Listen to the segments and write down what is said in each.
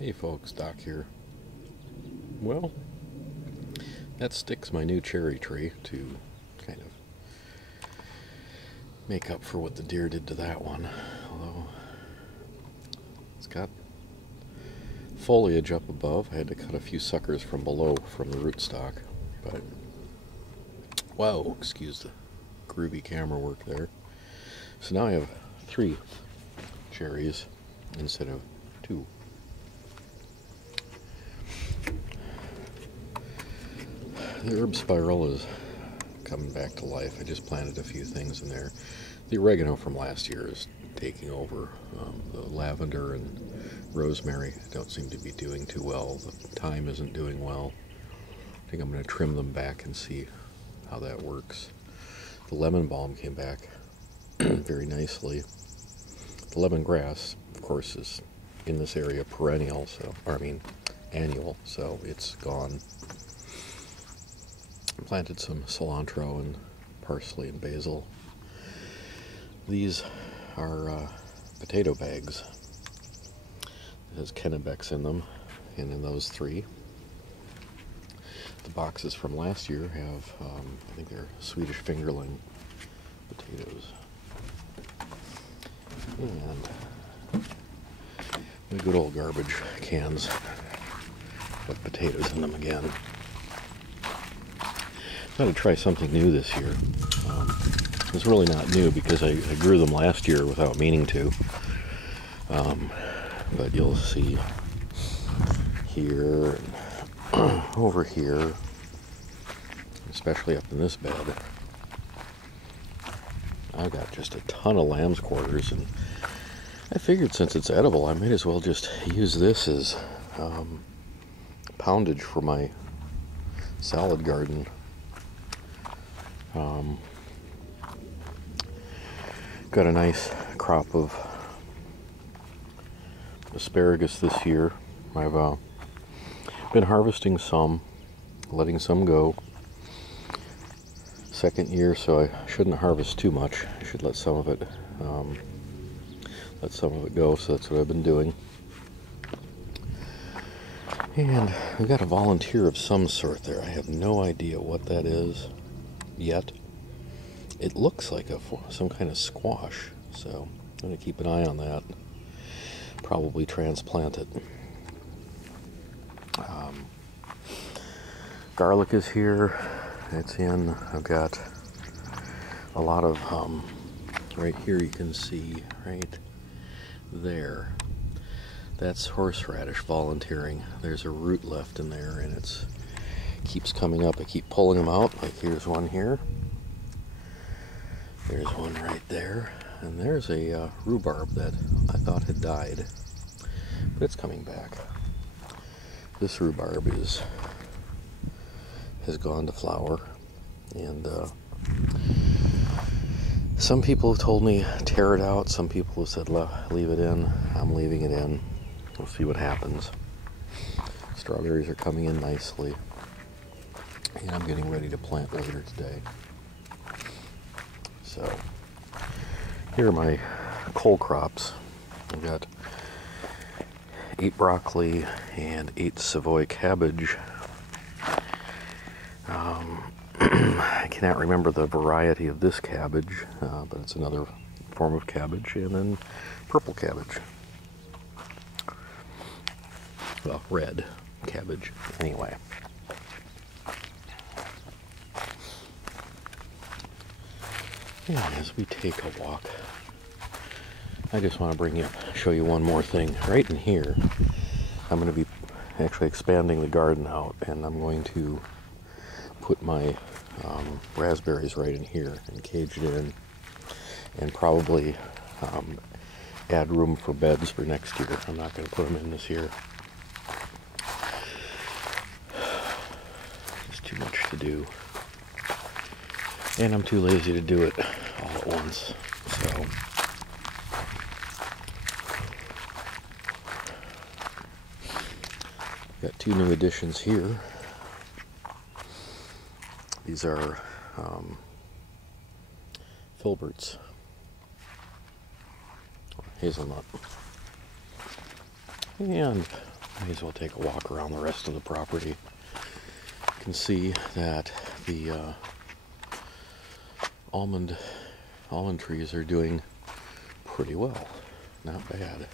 Hey folks, Doc here. Well, that sticks my new cherry tree to kind of make up for what the deer did to that one. Although it's got foliage up above. I had to cut a few suckers from below from the rootstock. But, whoa, excuse the groovy camera work there. So now I have 3 cherries instead of 2. The herb spiral is coming back to life. I just planted a few things in there. The oregano from last year is taking over. The lavender and rosemary don't seem to be doing too well. The thyme isn't doing well. I think I'm going to trim them back and see how that works. The lemon balm came back very nicely. The lemongrass, of course, is in this area perennial, annual, so it's gone. Planted some cilantro and parsley and basil. These are potato bags. It has Kennebecs in them, and in those 3. The boxes from last year have, I think they're Swedish fingerling potatoes. And the good old garbage cans with potatoes in them again. I'm going to try something new this year. It's really not new because I grew them last year without meaning to. But you'll see here and over here, especially up in this bed, I've got just a ton of lamb's quarters, and I figured since it's edible I might as well just use this as poundage for my salad garden. Got a nice crop of asparagus this year. I've been harvesting some, letting some go. Second year, so I shouldn't harvest too much. I should let some of it go. So that's what I've been doing. And we got a volunteer of some sort there. I have no idea what that is yet. It looks like some kind of squash, so I'm going to keep an eye on that. Probably transplant it. Garlic is here. It's in. I've got a lot of, right here you can see, right there. That's horseradish volunteering. There's a root left in there, and it keeps coming up. I keep pulling them out. Like here's one here. There's one right there, and there's a rhubarb that I thought had died, but it's coming back. This rhubarb has gone to flower, and some people have told me tear it out. Some people have said leave it in. I'm leaving it in. We'll see what happens. Strawberries are coming in nicely, and I'm getting ready to plant later today. So, here are my cole crops. I've got 8 broccoli and 8 Savoy cabbage. I cannot remember the variety of this cabbage, but it's another form of cabbage, and then purple cabbage. Well, red cabbage, anyway. And as we take a walk, I just want to show you one more thing. Right in here, I'm going to be actually expanding the garden out, and I'm going to put my raspberries right in here and cage it in, and probably add room for beds for next year. I'm not going to put them in this year. It's too much to do. And I'm too lazy to do it all at once. So got 2 new additions here. These are filberts, hazelnut, and Might as well take a walk around the rest of the property. You can see that the almond trees are doing pretty well. Not bad.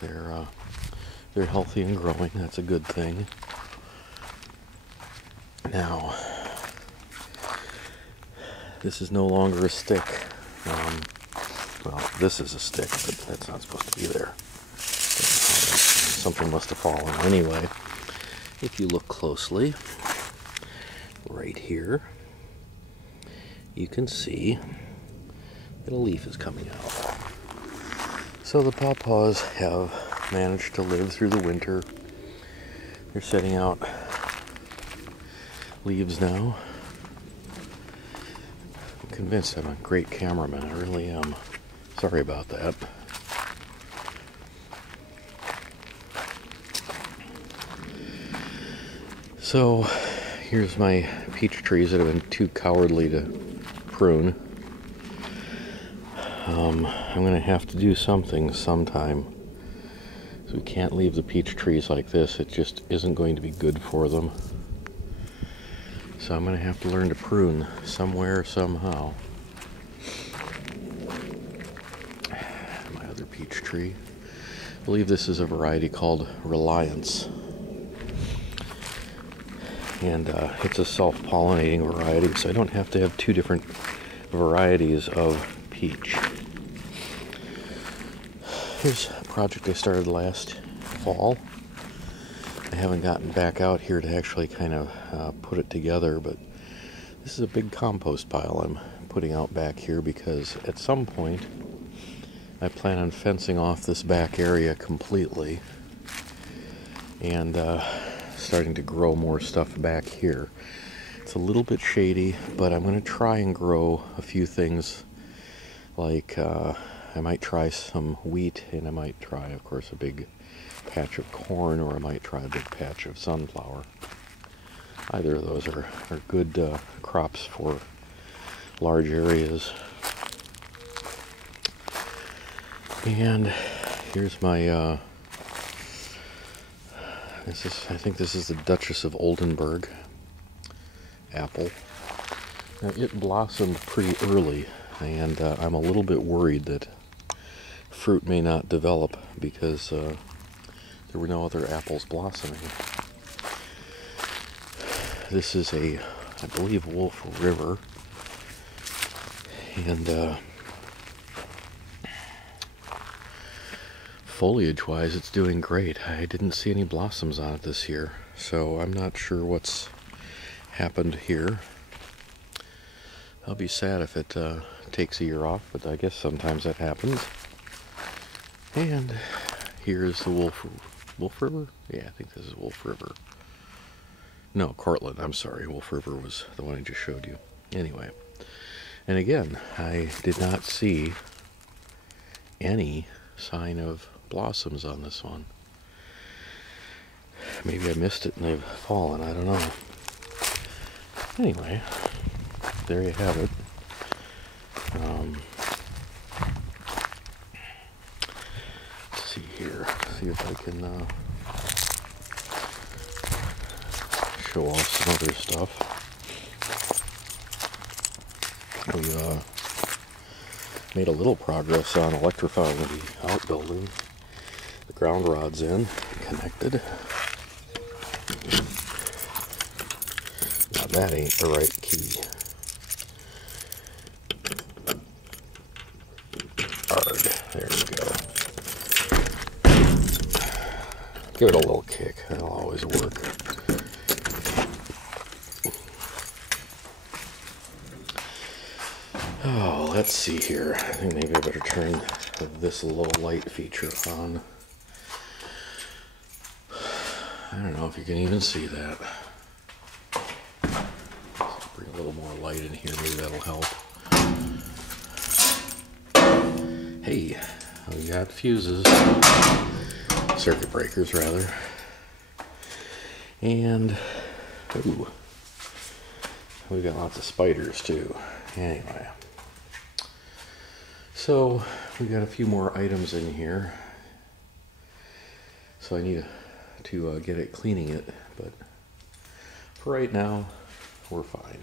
They're healthy and growing. That's a good thing. Now, this is no longer a stick. Well, this is a stick, but that's not supposed to be there. Something must have fallen anyway. If you look closely, right here, you can see that a leaf is coming out. So the pawpaws have managed to live through the winter. They're setting out leaves now. I'm convinced I'm a great cameraman. I really am. Sorry about that. So here's my peach trees that have been too cowardly to prune. I'm going to have to do something sometime. So we can't leave the peach trees like this. It just isn't going to be good for them. So I'm going to have to learn to prune somewhere, somehow. My other peach tree. I believe this is a variety called Reliance. And it's a self-pollinating variety, so I don't have to have two different varieties of peach. Here's a project I started last fall. I haven't gotten back out here to actually kind of put it together, but this is a big compost pile I'm putting out back here because at some point I plan on fencing off this back area completely and starting to grow more stuff back here. It's a little bit shady, but I'm going to try and grow a few things like I might try some wheat, and I might try, of course, a big patch of corn, or I might try a big patch of sunflower. Either of those are good crops for large areas. And here's my I think this is the Duchess of Oldenburg apple. Now, it blossomed pretty early, and I'm a little bit worried that fruit may not develop because there were no other apples blossoming. This is I believe, Wolf River, and foliage-wise, it's doing great. I didn't see any blossoms on it this year, so I'm not sure what's happened here. I'll be sad if it takes a year off, but I guess sometimes that happens. And here's the Wolf River? Yeah, I think this is Wolf River. No, Cortland, I'm sorry. Wolf River was the one I just showed you. Anyway, and again, I did not see any sign of blossoms on this one. Maybe I missed it and they've fallen, I don't know. Anyway, there you have it. Let's see here, see if I can show off some other stuff. We made a little progress on electrifying the outbuilding. The ground rod's in, connected. Now that ain't the right key. Hard. There we go. Give it a little kick. That'll always work. Oh, let's see here. I think maybe I better turn this low light feature on. I don't know if you can even see that. Let's bring a little more light in here. Maybe that'll help. Hey, we got fuses. Circuit breakers, rather. And, ooh, we got lots of spiders, too. Anyway. So, we got a few more items in here. So I need to get it cleaning it, but for right now, we're fine.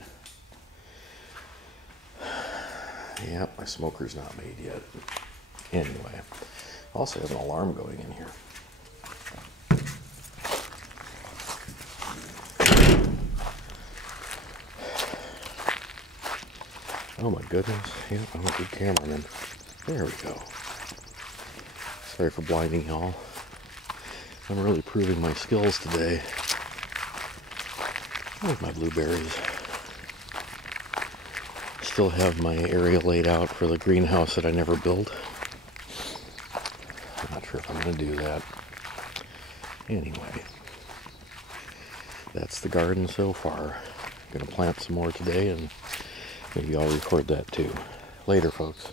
Yeah, my smoker's not made yet. Anyway, also have an alarm going in here. Oh my goodness, yep, I'm a good cameraman. There we go. Sorry for blinding y'all. I'm really proving my skills today. There's my blueberries. Still have my area laid out for the greenhouse that I never built. I'm not sure if I'm going to do that. Anyway, that's the garden so far. I'm going to plant some more today, and maybe I'll record that too. Later, folks.